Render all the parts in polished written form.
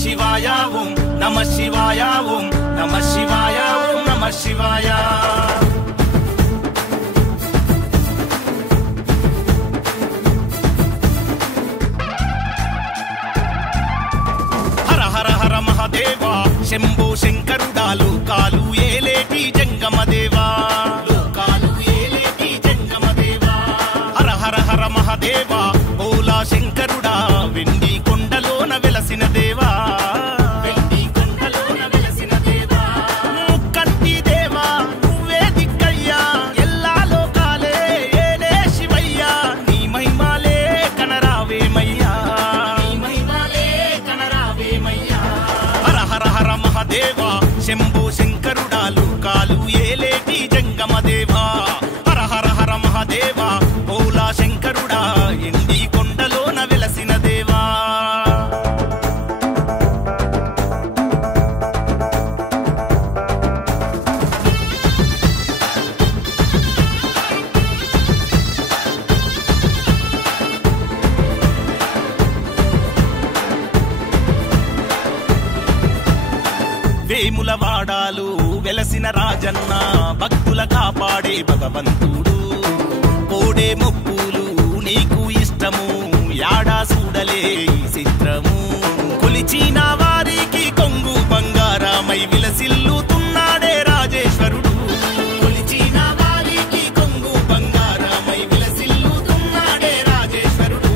శివాయ ఓం నమ శివాయ ఓం నమ శివాయ ఓం నమ శివాయ. హర హర హర మహాదేవా శంభో శంకరుడా లోకాలు ఏలేటి జంగమదేవా లోకాలు ఏలేటి జంగమదేవా. హర హర హర మహాదేవా ఓలా శంకరుడా వెండి కొండలోన వెలసిన దేవా వెండి కొండలోన వెలసిన దేవా. ముక్కంటి దేవా నువ్వే దిక్కయ్యా ఎల్లా లోకాలే ఏలే శివయ్యా నీ మహిమాలే కనరావేమయ్యా నీ మహిమాలే కనరావేమయ్యా. హర హర హర మహాదేవా శంభో శంకరుడా లోకాలు ఏలేటి జంగమదేవా. హర హర హర మహాదేవా ఓలా శంకరుడా ఎండి కొండలోన వెలసిన దేవా. వేముల వాడాలు వెలసిన రాజన్న భక్తుల కాపాడే భగవంతుడు. కోడే మొక్కులు నీకు ఇష్టము యాడా చూడలే ఈ చిత్రము. కొలిచిన వారికి కొంగు బంగారమై విలసిల్లుతున్నాడే రాజేశ్వరుడు. కొలిచిన వారికి కొంగు బంగారమై విలసిల్లుతున్నాడే రాజేశ్వరుడు.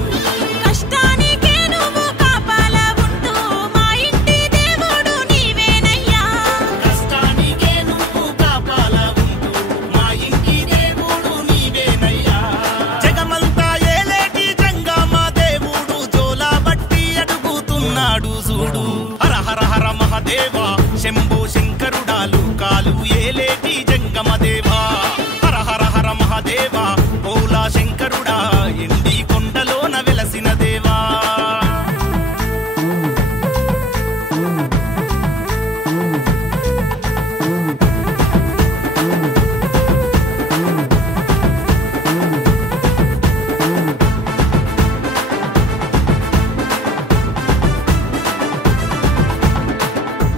కష్టానికే నువ్వు కాపాల ఉంటూ మా ఇంటి దేవుడు నీవేనయ్యా. కష్టానికే నువ్వు కాపాల ఉంటూ మా ఇంటి దేవుడు నీవేనయ్యా. జగమంతా ఏలేటి జంగమ దేవుడు జోలా బట్టి అడుగుతున్నాడు చూడు. హర హర హర మహాదేవా శంభో శంకరుడా లోకాలు ఏలేటి జంగమదేవా. హర హర హర మహాదేవా ఓలా శంకరుడా ఎండి కొండలోన వెలసిన దేవా.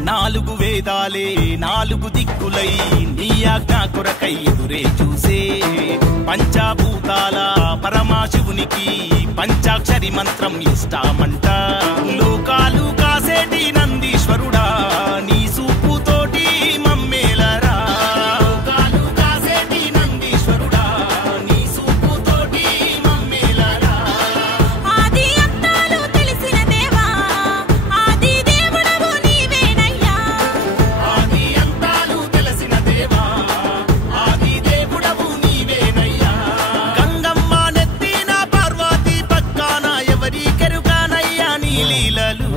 నాలుగు వేదాలే నాలుగు దిక్కులై నీ ఆజ్ఞ కొరకై ఎదురే చూసే పంచభూతాల పరమాశివునికి పంచాక్షరి మంత్రం ఇష్టామంట. లోకాలు కాసేటి నందీశ్వరుడా నీ సూపుతోటి మమ్మేలరా. లోకాలు కాసేటి నందీశ్వరుడా నీ సూపుతోటి మమ్మేలరా. ఆది అంతాలు తెలిసిన దేవా ఆది దేవుడవు నీవేనయ్యా. ఆది అంతాలు తెలిసిన దేవా ఆది దేవుడవు నీవేనయ్యా. గంగమ్మ నెత్తిన పార్వతి పక్కన ఎవరి కెరుగానయ్యా నీ లీలలు.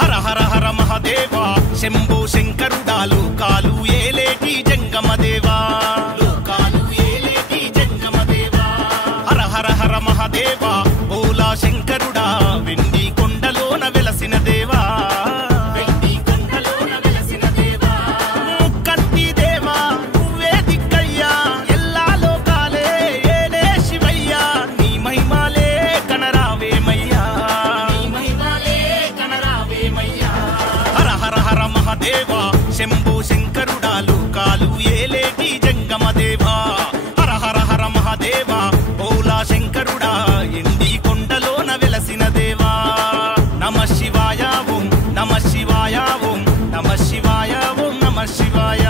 హర హర హర మహాదేవా శంభో శంకరుడా లోకాలు ఏలేటి జంగమదేవా లోకాలు ఏలేటి జంగమదేవా. హర హర హర మహాదేవా ఓలా శంకరుడా వెండి కొండలోన వెలసిన దేవా వెండి కొండలోన వెలసిన దేవా. ముక్కంటి దేవా నువ్వే దిక్కయ్యా ఎల్లా లోకాలే ఏలే శివయ్యా నీ మహిమాలే కనరావేమయ్యా నీ మహిమాలే కనరావేమయ్యా. హర హర హర మహాదేవా శంభో శంకరుడా లోకాలు ఏలేటి జంగమదేవా. హర హర హర మహాదేవా ఓలా శంకరుడా ఎండి కొండలోన వెలసిన దేవా. నమ శివాయ ఓం నమ శివాయ ఓం నమ శివాయ ఓం నమ శివాయ.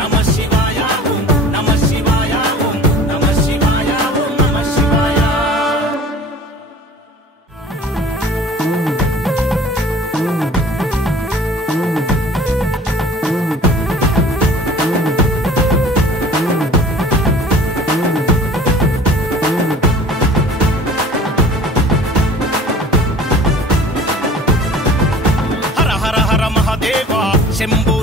నమ శివాయ ఓం నమ శివాయ ఓం నమ శివాయ ఓం నమ శివాయ. హర హర హర మహాదేవా శంభో